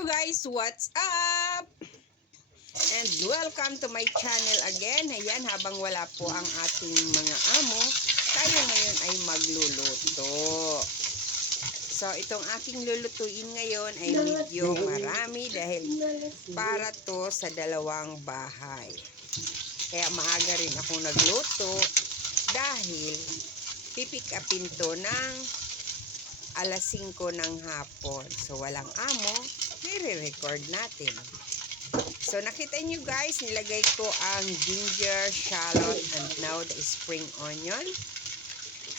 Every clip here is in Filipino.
Hello guys, what's up? And welcome to my channel again. Ayan, habang wala po ang ating mga amo, tayo ngayon ay magluluto. So, itong aking lulutuin ngayon ay medyo marami dahil para to sa dalawang bahay. Kaya maaga rin ako nagluto dahil pipick upin to ng alas 5 ng hapon. So, walang amo, nire-record natin. So, nakita nyo guys, nilagay ko ang ginger, shallot, and now the spring onion.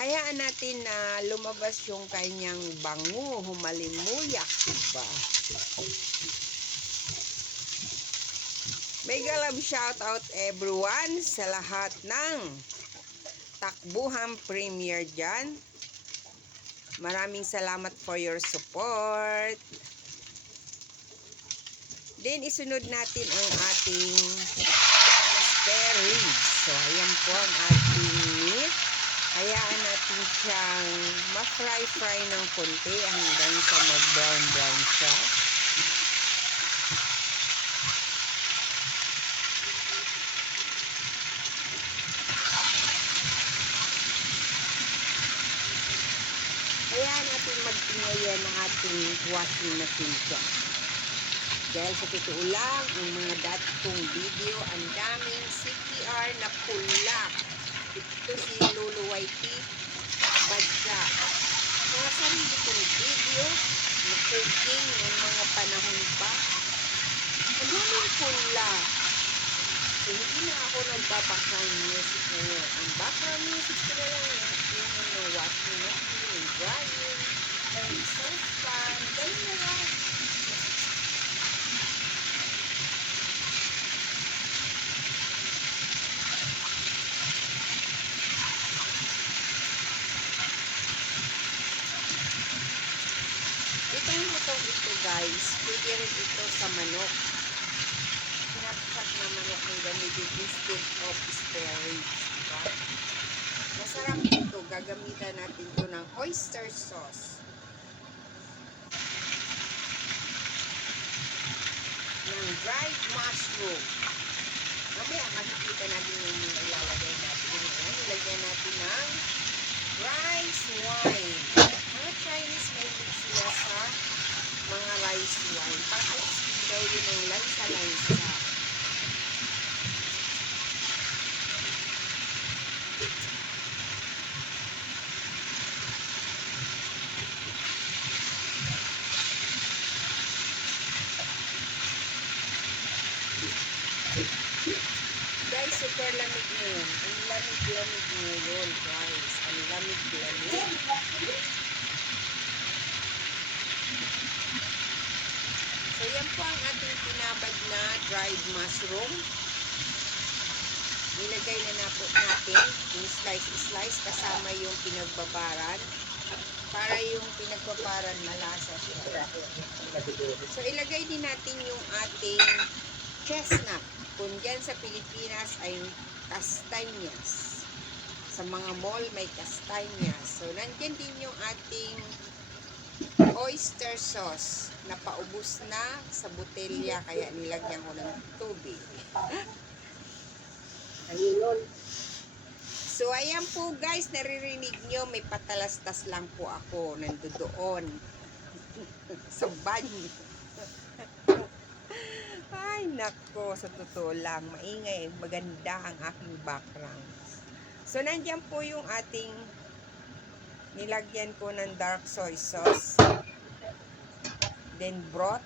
Hayaan natin na lumabas yung kanyang bango, humalimuyak, diba? Mega love shout out everyone sa lahat ng Takbuhan Premier dyan. Maraming salamat for your support. Then, isunod natin ang ating spare ribs. So, ayan po ang ating meat. Hayaan natin siyang ma-fry ng konti hanggang sa mag-brown siya. Hayaan natin magtingayan ng ating washing machine siya. Dahil sa totoo lang, ang mga dati kong video, ang daming CPR na pula. Ito si Lolo Whitey, badya. Mga sarili kong video, na cooking ng mga panahon pa. Ang daming pula. So, hindi na ako nagbabackground music ngayon. Ang background music ko na lang yung mga washing machine, yung drying, and so fun. Ganun na lang. Itong lutong ito guys, pwede rin ito sa manok. Pinapsak na manok ang gamitin instead of spare ribs. Diba? Masarap ito. Gagamitan natin ito ng oyster sauce. Ng dried mushroom. Mamaya makikita natin yung mga ilalagay natin. Ilagyan natin ng rice wine. Mga Chinese mahilig sila sa mga rice wine. Pag-alis daw yun ng lansa-lansa. Guys, super lamig ngayon. Ang lamig-lamig ngayon, guys. Ang lamig-lamig. So, yan po ang ating pinabad na dried mushroom. Nilagay na po natin yung slice kasama yung pinagbabaran. Para yung pinagbabaran malasa siya. So, ilagay din natin yung ating chestnut. Kung dyan sa Pilipinas ay castañas. Sa mga mall may castañas. So, nandyan din yung ating oyster sauce na paubos na sa botelya kaya nilagyan ko ng tubig. So, ayan po guys, naririnig nyo, may patalastas lang po ako nandoon sa banyo. Ay, nako, sa totoo lang, maingay, maganda ang aking background. So, nandyan po yung ating nilagyan ko ng dark soy sauce. Then, broth.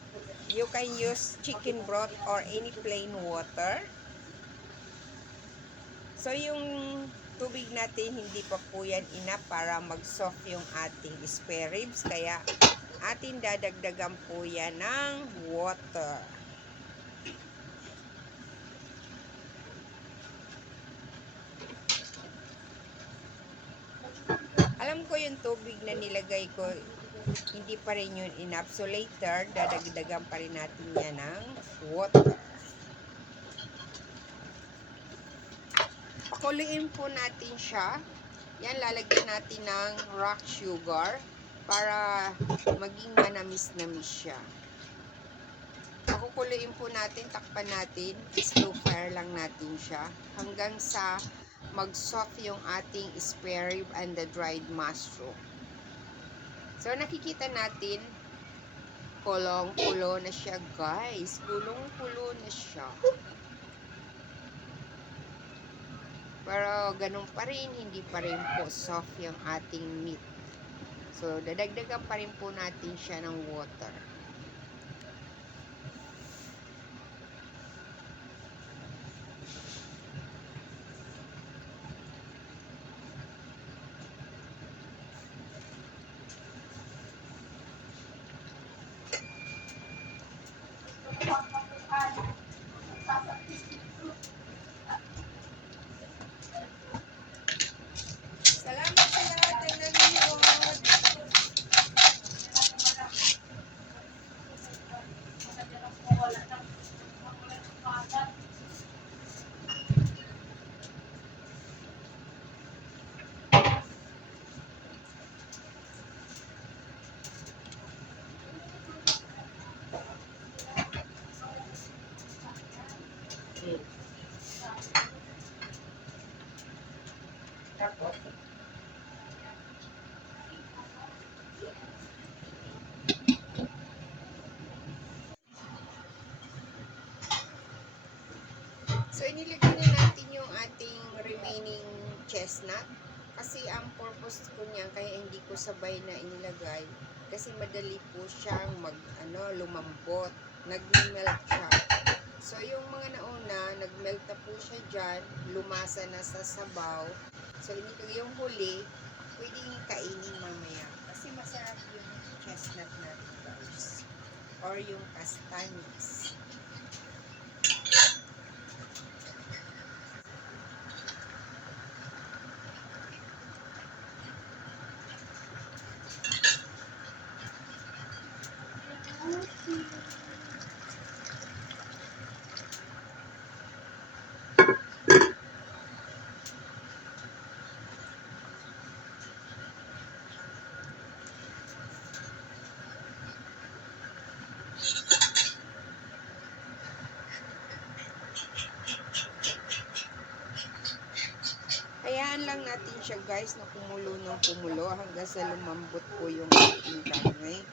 You can use chicken broth or any plain water. So, yung tubig natin, hindi pa po yan enough para mag-soft yung ating spare ribs. Kaya, atin dadagdagan po yan ng water. Alam ko yung tubig na nilagay ko, hindi pa rin yun enough. So later, dadagdagan pa rin natin yan ng water. Pakuluin po natin siya. Yan, lalagyan natin ng rock sugar para maging manamis-namis siya. Kukuluin po natin, takpan natin, slow fire lang natin siya hanggang sa mag-soft yung ating spare rib and the dried mushroom. So nakikita natin, kulong-kulo na siya guys, kulong-kulo na siya. Pero ganun pa rin, hindi pa rin po soft yung ating meat. So dadagdagan pa rin po natin siya ng water. Salamat sa lahat ng nanonood. Tapos, so inilagay na natin yung ating remaining chestnut. Kasi ang purpose ko niyan, kaya hindi ko sabay na inilagay, kasi madali po siyang lumambot. Nag-melt siya. So yung mga nauna, nag-melt na po siya dyan, lumasa na sa sabaw. So inilagay yung huli, pwedeng kainin mamaya. Kasi masarap yung chestnut natin guys. Or yung castañas. Hayaan lang natin siya guys na kumulo ng kumulo hanggang sa lumambot po yung ating karne.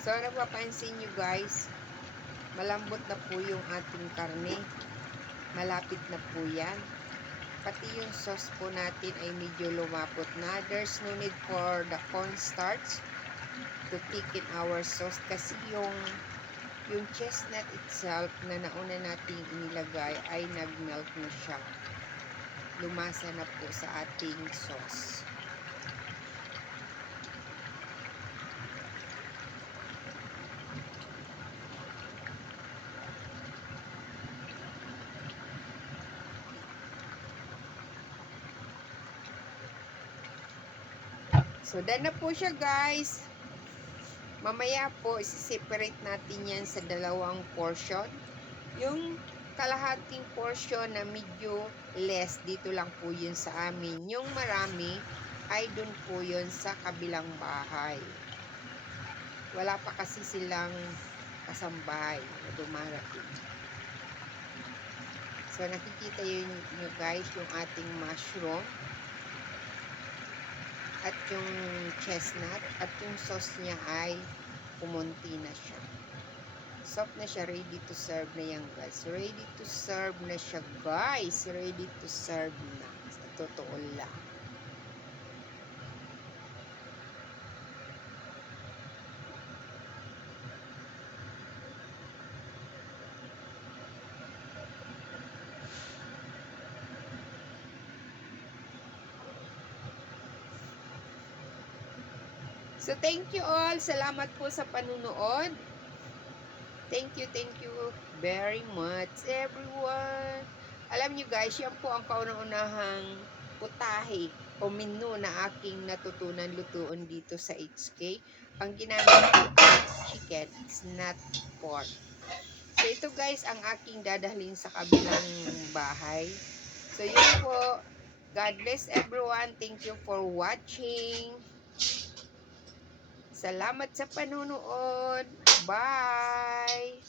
So napapansin nyo guys, malambot na po yung ating karne. Malapit na po yan. Pati yung sauce po natin ay medyo lumapot na. There's no need for the cornstarch to thicken our sauce kasi yung chestnut itself na nauna nating inilagay ay nag-melt na siya. Lumasa na po sa ating sauce. So, done na po siya guys. Mamaya po, isi-separate natin yan sa dalawang portion. Yung kalahating portion na medyo less, dito lang po yun sa amin. Yung marami, ay dun po yun sa kabilang bahay. Wala pa kasi silang kasambahay na dumarating. So, nakikita yun nyo guys, yung ating mushroom. At yung chestnut at yung sauce niya ay kumunti na siya. Soft na siya, ready to serve na yan guys. Ready to serve na siya guys. Ready to serve na. Sa totoo lang. So, thank you all. Salamat po sa panunood. Thank you very much, everyone. Alam nyo guys, yan po ang kauna-unahang putahe o menu na aking natutunan lutuon dito sa HK. Ang ginamit ko ay chicken, it's not pork. So ito guys ang aking dadalhin sa kabilang bahay. So yun po. God bless everyone. Thank you for watching. Salamat sa panunood. Bye!